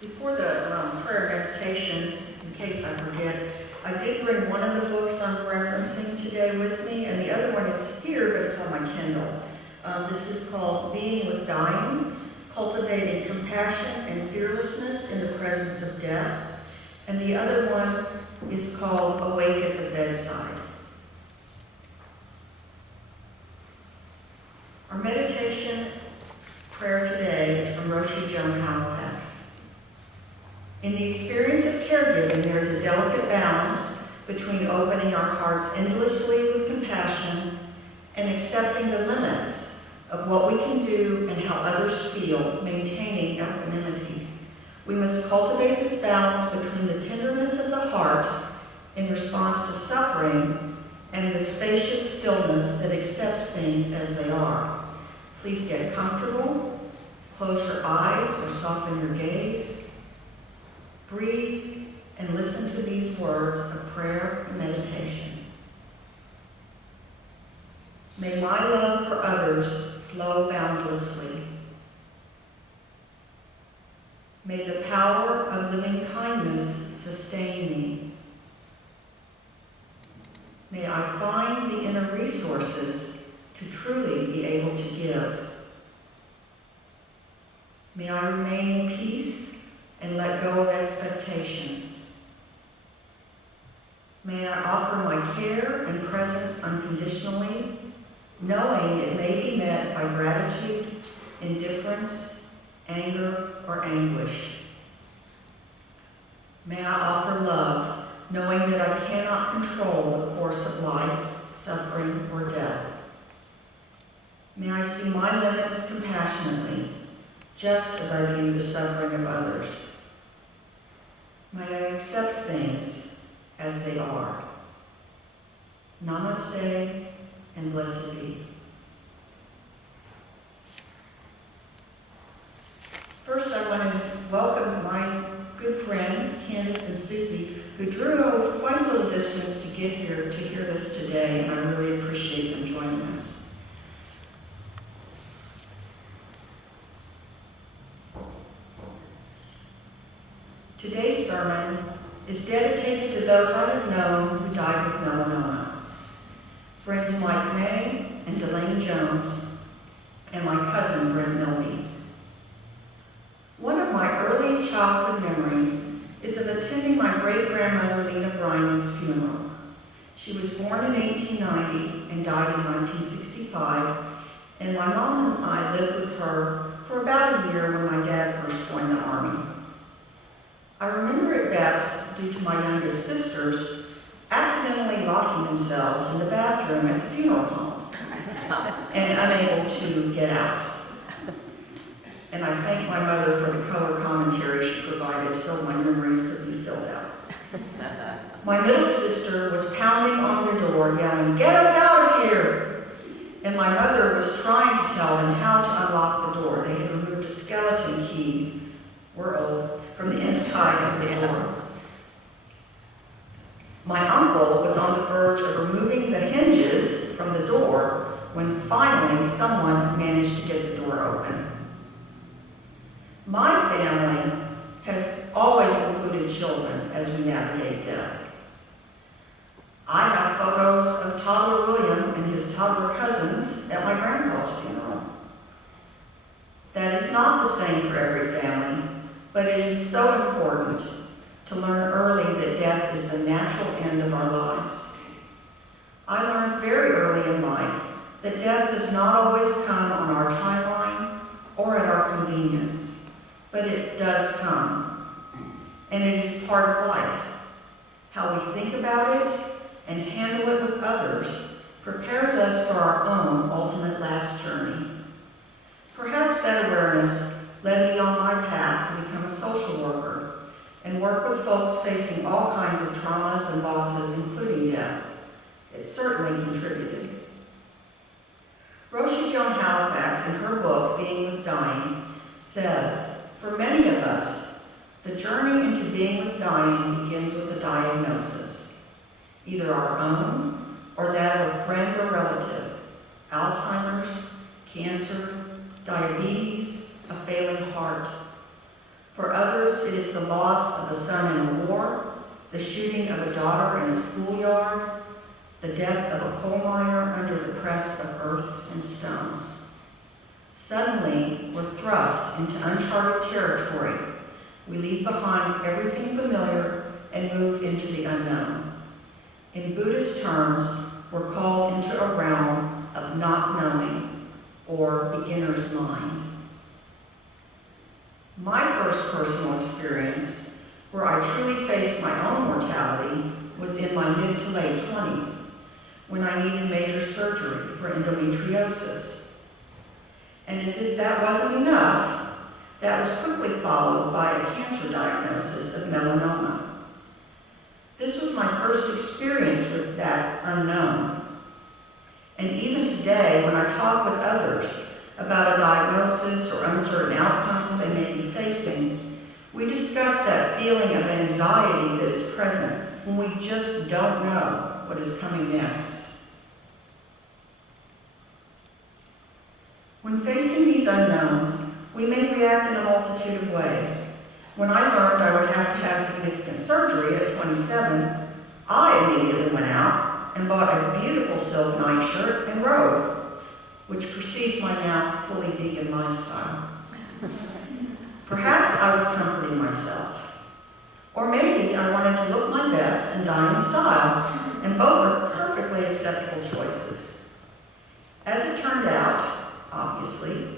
Before the prayer meditation, in case I forget, I did bring one of the books I'm referencing today with me, and the other one is here, but it's on my Kindle. This is called Being with Dying, Cultivating Compassion and Fearlessness in the Presence of Death. And the other one is called Awake at the Bedside. Our meditation prayer today is from Roshi Joan Halifax. In the experience of caregiving, there is a delicate balance between opening our hearts endlessly with compassion and accepting the limits of what we can do and how others feel, maintaining equanimity. We must cultivate this balance between the tenderness of the heart in response to suffering and the spacious stillness that accepts things as they are. Please get comfortable, close your eyes or soften your gaze. Breathe and listen to these words of prayer and meditation. May my love for others flow boundlessly. May the power of living kindness sustain me. May I find the inner resources to truly be able to give. May I remain in peace and let go of expectations. May I offer my care and presence unconditionally, knowing it may be met by gratitude, indifference, anger, or anguish. May I offer love, knowing that I cannot control the course of life, suffering, or death. May I see my limits compassionately, just as I view the suffering of others. May I accept things as they are. Namaste and blessed be. First, I want to welcome my good friends, Candace and Susie, who drove quite a little distance to get here to hear this today, and I really appreciate them joining us. Today's sermon is dedicated to those I have known who died with melanoma. Friends Mike May and Delane Jones, and my cousin Brent Milby. One of my early childhood memories is of attending my great-grandmother Lena Briney's funeral. She was born in 1890 and died in 1965, and my mom and I lived with her for about a year when my dad first joined the Army. I remember it best due to my youngest sisters accidentally locking themselves in the bathroom at the funeral home and unable to get out. And I thank my mother for the color commentary she provided so my memories could be filled out. My middle sister was pounding on their door, yelling, "Get us out of here!" And my mother was trying to tell them how to unlock the door. They had removed a skeleton key, we're old, from the inside of the door. My uncle was on the verge of removing the hinges from the door when finally someone managed to get the door open. My family has always included children as we navigate death. I have photos of toddler William and his toddler cousins at my grandpa's funeral. That is not the same for every family, but it is so important to learn early that death is the natural end of our lives. I learned very early in life that death does not always come on our timeline or at our convenience, but it does come, and it is part of life. How we think about it and handle it with others prepares us for our own ultimate last journey. Perhaps that awareness led me on my path to become a social worker and work with folks facing all kinds of traumas and losses, including death. It certainly contributed. Roshi Joan Halifax, in her book, Being with Dying, says, for many of us, the journey into being with dying begins with a diagnosis, either our own or that of a friend or relative, Alzheimer's, cancer, diabetes, a failing heart. For others, it is the loss of a son in a war, the shooting of a daughter in a schoolyard, the death of a coal miner under the press of earth and stone. Suddenly, we're thrust into uncharted territory. We leave behind everything familiar and move into the unknown. In Buddhist terms, we're called into a realm of not knowing, or beginner's mind. My first personal experience, where I truly faced my own mortality, was in my mid to late 20s, when I needed major surgery for endometriosis. And as if that wasn't enough, that was quickly followed by a cancer diagnosis of melanoma. This was my first experience with that unknown. And even today, when I talk with others about a diagnosis or uncertain outcomes they may be facing, we discuss that feeling of anxiety that is present when we just don't know what is coming next. When facing these unknowns, we may react in a multitude of ways. When I learned I would have to have significant surgery at 27, I immediately went out and bought a beautiful silk nightshirt and robe, which precedes my now fully vegan lifestyle. Perhaps I was comforting myself. Or maybe I wanted to look my best and die in style, and both are perfectly acceptable choices. As it turned out, obviously,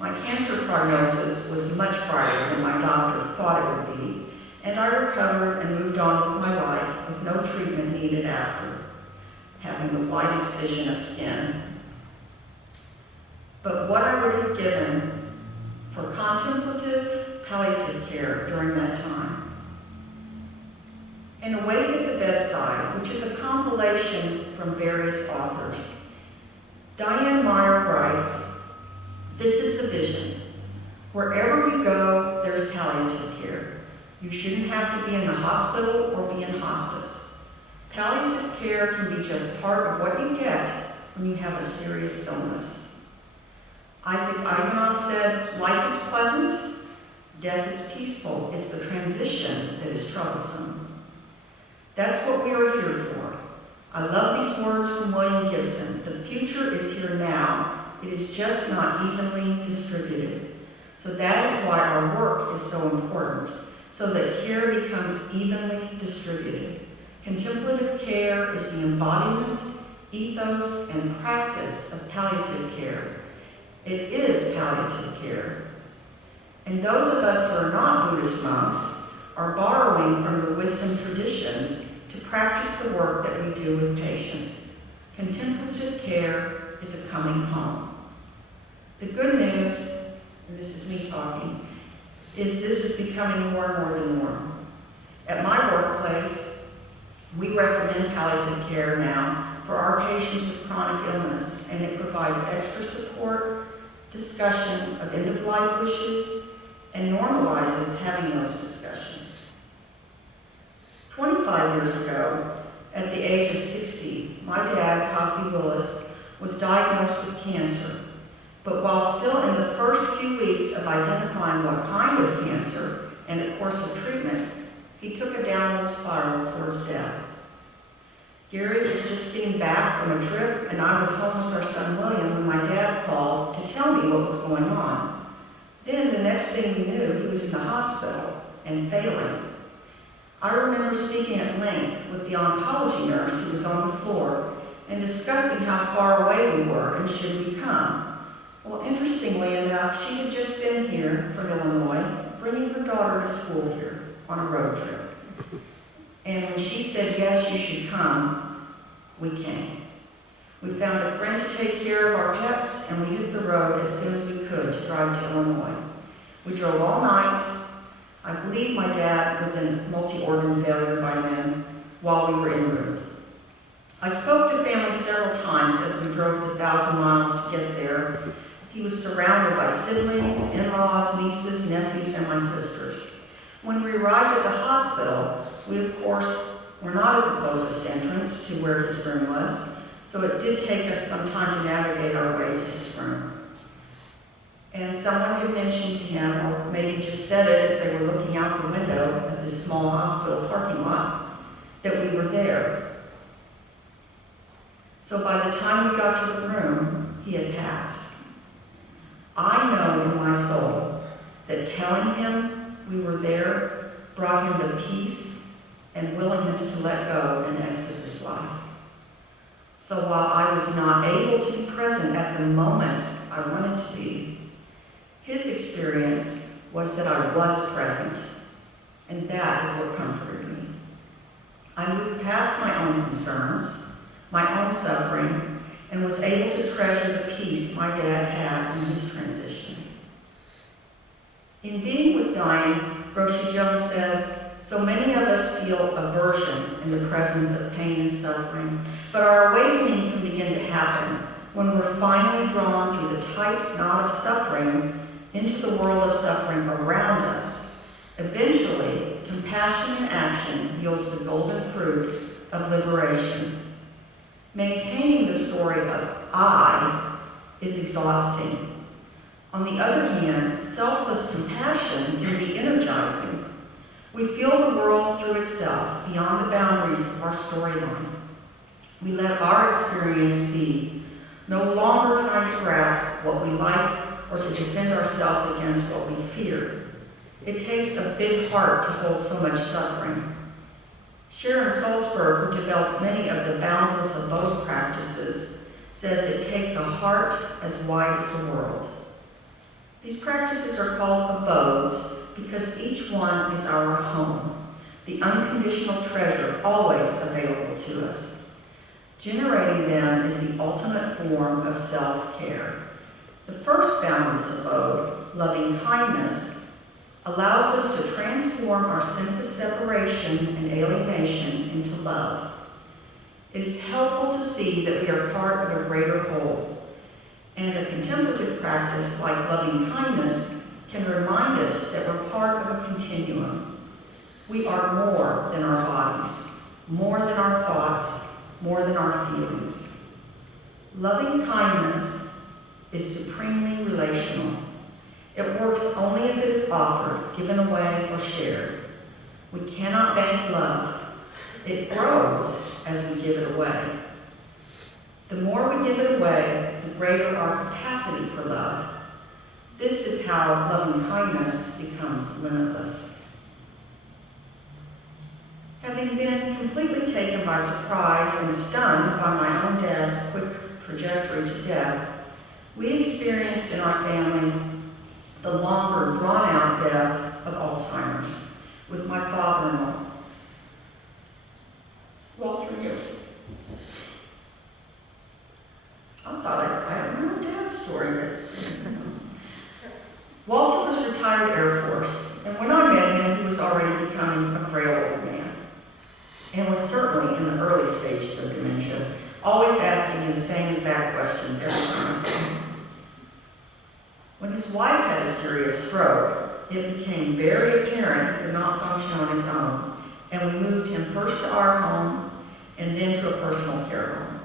my cancer prognosis was much brighter than my doctor thought it would be, and I recovered and moved on with my life with no treatment needed after having the wide excision of skin. But what I would have given for contemplative palliative care during that time. In Awake at the Bedside, which is a compilation from various authors, Diane Meyer writes, "This is the vision. Wherever you go, there's palliative care. You shouldn't have to be in the hospital or be in hospice. Palliative care can be just part of what you get when you have a serious illness." Isaac Asimov said, "Life is pleasant, death is peaceful. It's the transition that is troublesome." That's what we are here for. I love these words from William Gibson. The future is here now. It is just not evenly distributed. So that is why our work is so important, so that care becomes evenly distributed. Contemplative care is the embodiment, ethos, and practice of palliative care. It is palliative care. And those of us who are not Buddhist monks are borrowing from the wisdom traditions to practice the work that we do with patients. Contemplative care is a coming home. The good news, and this is me talking, is this is becoming more and more the norm. At my workplace, we recommend palliative care now for our patients with chronic illness, and it provides extra support, discussion of end-of-life wishes, and normalizes having those discussions. 25 years ago, at the age of 60, my dad, Cosby Willis, was diagnosed with cancer. But while still in the first few weeks of identifying what kind of cancer and a course of treatment, he took a downward spiral towards death. Gary was just getting back from a trip, and I was home with our son William when my dad called to tell me what was going on. Then the next thing we knew, he was in the hospital and failing. I remember speaking at length with the oncology nurse who was on the floor and discussing how far away we were and should we come. Well, interestingly enough, she had just been here from Illinois, bringing her daughter to school here on a road trip. And when she said, "Yes, you should come," we came. We found a friend to take care of our pets, and we hit the road as soon as we could to drive to Illinois. We drove all night. I believe my dad was in multi-organ failure by then, while we were en route. I spoke to family several times as we drove the 1,000 miles to get there. He was surrounded by siblings, in-laws, nieces, nephews, and my sisters. When we arrived at the hospital, we of course were not at the closest entrance to where his room was, so it did take us some time to navigate our way to his room. and someone had mentioned to him, or maybe just said it as they were looking out the window at this small hospital parking lot, that we were there. So by the time we got to the room, he had passed. I know in my soul that telling him we were there brought him the peace and willingness to let go and exit this life. So while I was not able to be present at the moment I wanted to be, his experience was that I was present, and that is what comforted me. I moved past my own concerns, my own suffering, and was able to treasure the peace my dad had in his transition. In Being with Dying, Roshi Jones says, so many of us feel aversion in the presence of pain and suffering, but our awakening can begin to happen when we're finally drawn through the tight knot of suffering into the world of suffering around us. Eventually, compassion and action yields the golden fruit of liberation. Maintaining the story of I is exhausting. On the other hand, selfless compassion can be energizing. We feel the world through itself, beyond the boundaries of our storyline. We let our experience be, no longer trying to grasp what we like or to defend ourselves against what we fear. It takes a big heart to hold so much suffering. Sharon Salzberg, who developed many of the boundless abode practices, says it takes a heart as wide as the world. These practices are called abodes because each one is our home, the unconditional treasure always available to us. Generating them is the ultimate form of self-care. The first boundless abode, loving kindness, allows us to transform our sense of separation and alienation into love. It is helpful to see that we are part of a greater whole, and a contemplative practice like loving kindness can remind us that we're part of a continuum. We are more than our bodies, more than our thoughts, more than our feelings. Loving kindness is supremely relational. It works only if it is offered, given away, or shared. We cannot bank love. It grows as we give it away. The more we give it away, the greater our capacity for love. This is how loving kindness becomes limitless. Having been completely taken by surprise and stunned by my own dad's quick trajectory to death, we experienced in our family the longer, drawn-out death of Alzheimer's with my father-in-law, Walter here. I thought I remember Dad's story. Walter was retired Air Force, and when I met him, he was already becoming a frail old man, and was certainly in the early stages of dementia, always asking me the same exact questions every time I saw him. When his wife had a serious stroke, it became very apparent he could not function on his own, and we moved him first to our home and then to a personal care home.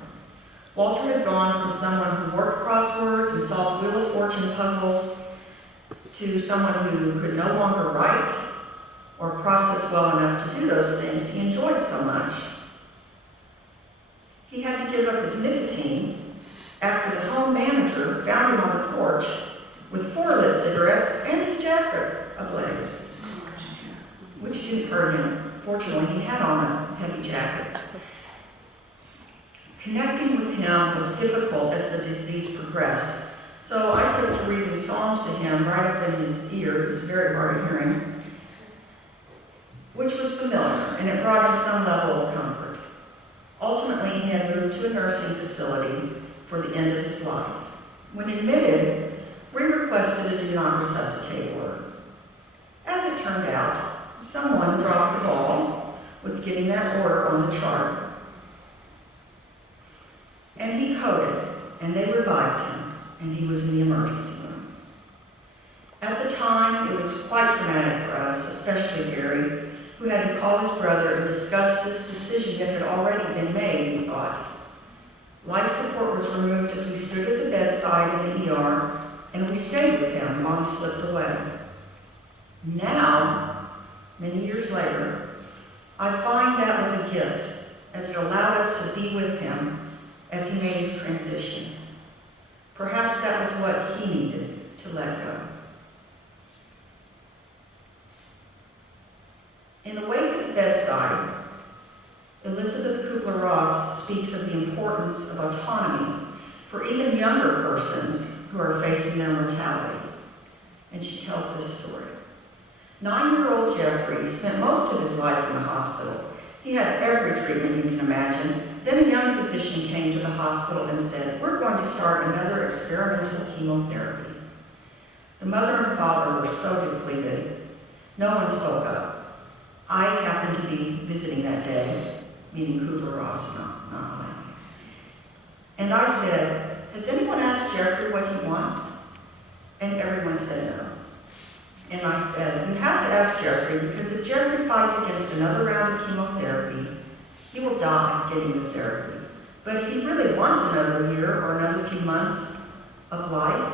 Walter had gone from someone who worked crosswords and solved Wheel of Fortune puzzles to someone who could no longer write or process well enough to do those things he enjoyed so much. He had to give up his nicotine after the home manager found him on the porch with 4 lit cigarettes and his jacket ablaze, which didn't hurt him. Fortunately, he had on a heavy jacket. Connecting with him was difficult as the disease progressed, so I took to reading Psalms to him right up in his ear. He was very hard of hearing, which was familiar, and it brought him some level of comfort. Ultimately, he had moved to a nursing facility for the end of his life. When admitted, we requested a do not resuscitate order. As it turned out, someone dropped the ball with getting that order on the chart. And he coded, and they revived him, and he was in the emergency room. At the time, it was quite traumatic for us, especially Gary, who had to call his brother and discuss this decision that had already been made, we thought. Life support was removed as we stood at the bedside in the ER, and we stayed with him while he slipped away. Now, many years later, I find that was a gift, as it allowed us to be with him as he made his transition. Perhaps that was what he needed to let go. In Awake at the Bedside, Elizabeth Kubler-Ross speaks of the importance of autonomy for even younger persons who are facing their mortality. And she tells this story. 9-year-old Jeffrey spent most of his life in the hospital. He had every treatment you can imagine. Then a young physician came to the hospital and said, "We're going to start another experimental chemotherapy." The mother and father were so depleted, no one spoke up. I happened to be visiting that day, meaning Kubler-Ross, not mine. And I said, "Has anyone asked Jeffrey what he wants?" And everyone said no. And I said, "You have to ask Jeffrey, because if Jeffrey fights against another round of chemotherapy, he will die getting the therapy. But if he really wants another year or another few months of life,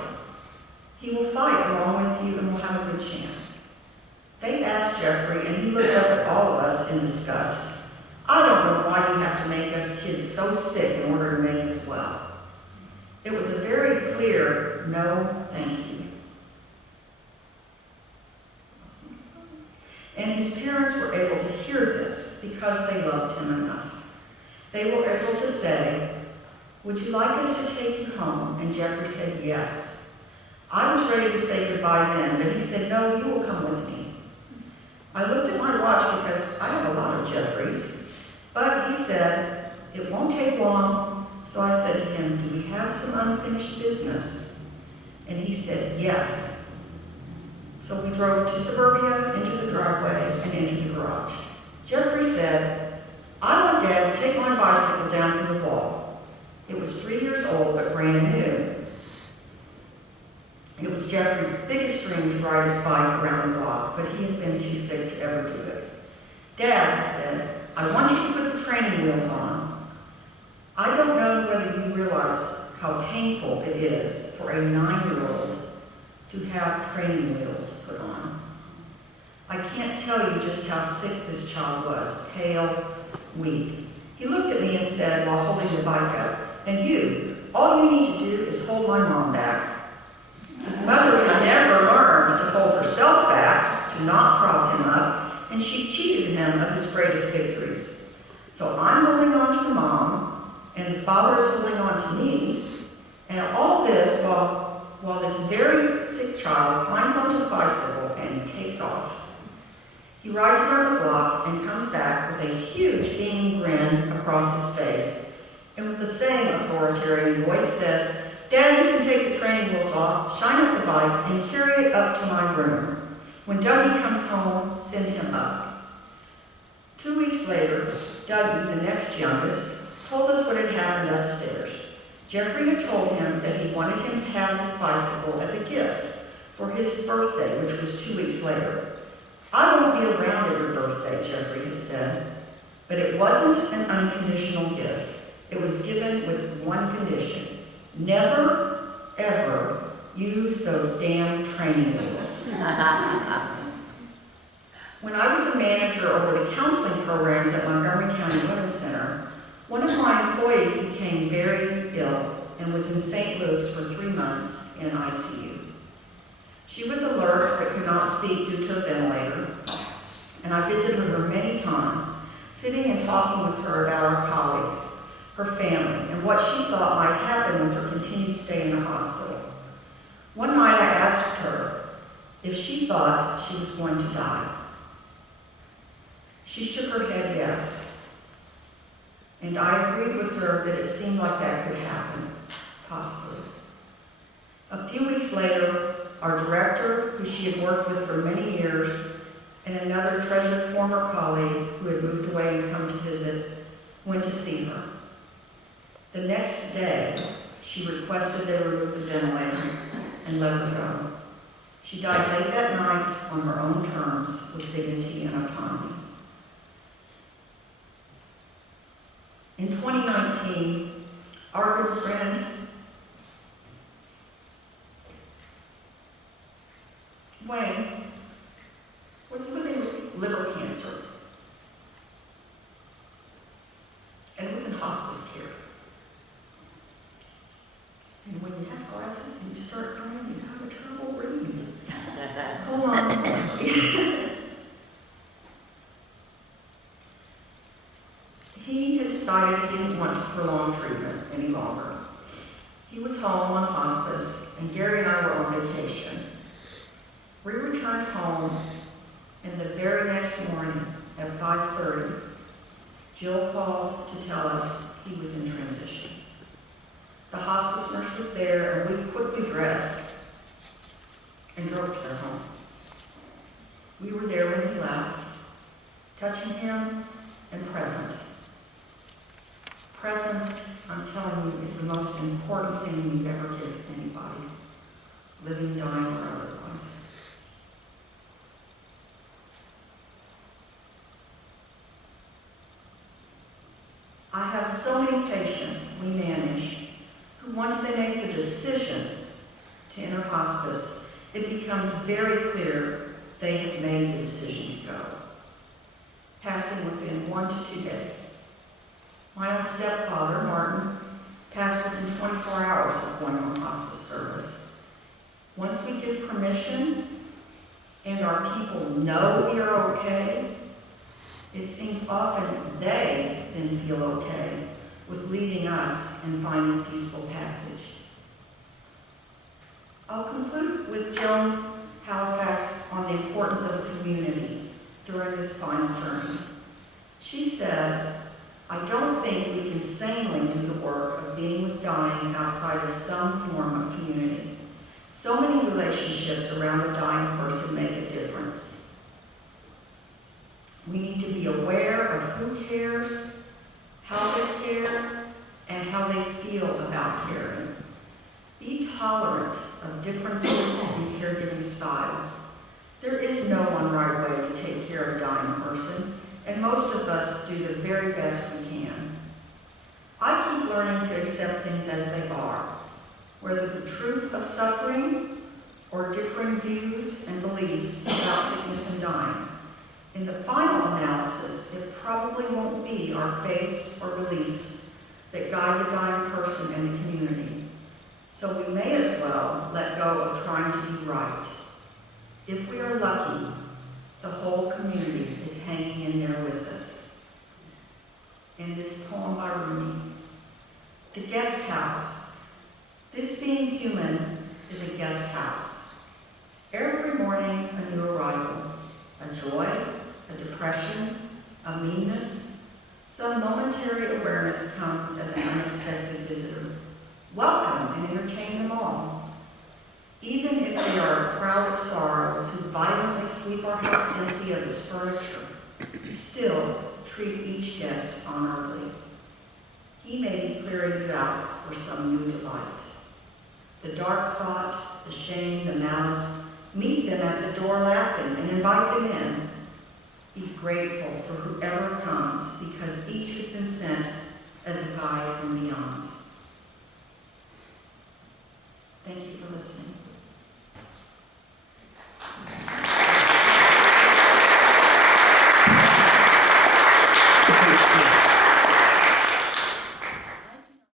he will fight along with you and will have a good chance." They asked Jeffrey, and he looked up at all of us in disgust. "I don't know why you have to make us kids so sick in order to make us well." It was a very clear no, thank you. And his parents were able to hear this because they loved him enough. They were able to say, "Would you like us to take you home?" And Jeffrey said yes. I was ready to say goodbye then, but he said, "No, you will come with me." I looked at my watch because I have a lot of Jeffreys, but he said, "It won't take long." So I said to him, "Do we have some unfinished business?" And he said, "Yes." So we drove to suburbia, into the driveway, and into the garage. Jeffrey said, "I want Dad to take my bicycle down from the wall." It was 3 years old, but brand new. It was Jeffrey's biggest dream to ride his bike around the block, but he had been too sick to ever do it. "Dad," he said, "I want you to put the training wheels on." I don't know whether you realize how painful it is for a 9-year-old to have training wheels put on. I can't tell you just how sick this child was, pale, weak. He looked at me and said while holding the bike up, "And you, all you need to do is hold my mom back." His mother had never learned to hold herself back, to not prop him up, and she cheated him of his greatest victories. So I'm holding on to the mom, and the father's holding on to me, and all this while this very sick child climbs onto the bicycle and takes off. He rides around the block and comes back with a huge beaming grin across his face, and with the same authoritarian voice says, "Dad, you can take the training wheels off, shine up the bike, and carry it up to my room. When Dougie comes home, send him up." 2 weeks later, Dougie, the next youngest, told us what had happened upstairs. Jeffrey had told him that he wanted him to have his bicycle as a gift for his birthday, which was 2 weeks later. "I won't be around at your birthday," Jeffrey had said. But it wasn't an unconditional gift. It was given with one condition. Never, ever use those damn training wheels. When I was a manager over the counseling programs at Montgomery County Women's Center, one of my employees became very ill and was in St. Luke's for 3 months in ICU. She was alert but could not speak due to a ventilator, and I visited her many times, sitting and talking with her about our colleagues, her family, and what she thought might happen with her continued stay in the hospital. One night I asked her if she thought she was going to die. She shook her head yes, and I agreed with her that it seemed like that could happen, possibly. A few weeks later, our director, who she had worked with for many years, and another treasured former colleague who had moved away and come to visit, went to see her. The next day, she requested they remove the ventilator and let her go. She died late that night on her own terms with dignity and autonomy. In 2019, our good friend liver cancer. And was in hospice care. And when you have glasses and you start crying, you have trouble reading. Hold on. He had decided he didn't want to prolong treatment any longer. He was home on hospice, and Gary and I were on vacation. We returned home, and the very next morning at 5:30, Jill called to tell us he was in transition. The hospice nurse was there, and we quickly dressed and drove to their home. We were there when he left, touching him and present. Presence, I'm telling you, is the most important thing you ever give anybody, living, dying, or otherwise. I have so many patients we manage who, once they make the decision to enter hospice, it becomes very clear they have made the decision to go, passing within 1 to 2 days. My own stepfather, Martin, passed within 24 hours of going on hospice service. Once we give permission and our people know we are okay, it seems often they then feel okay with leaving us and finding peaceful passage. I'll conclude with Joan Halifax on the importance of a community during this final journey. She says, "I don't think we can sanely do the work of being with dying outside of some form of community. So many relationships around a dying person make a difference. We need to be aware of who cares, how they care, and how they feel about caring. Be tolerant of differences in caregiving styles. There is no one right way to take care of a dying person, and most of us do the very best we can. I keep learning to accept things as they are, whether the truth of suffering or differing views and beliefs about sickness and dying. In the final analysis, it probably won't be our faiths or beliefs that guide the dying person and the community. So we may as well let go of trying to be right. If we are lucky, the whole community is hanging in there with us." In this poem by Rumi, the guest house. This being human is a guest house. Every morning, a new arrival, a joy, a depression, a meanness. Some momentary awareness comes as an unexpected visitor. Welcome and entertain them all. Even if they are a crowd of sorrows who violently sweep our house empty of its furniture, still treat each guest honorably. He may be clearing you out for some new delight. The dark thought, the shame, the malice, meet them at the door laughing and invite them in. Be grateful for whoever comes, because each has been sent as a guide from beyond.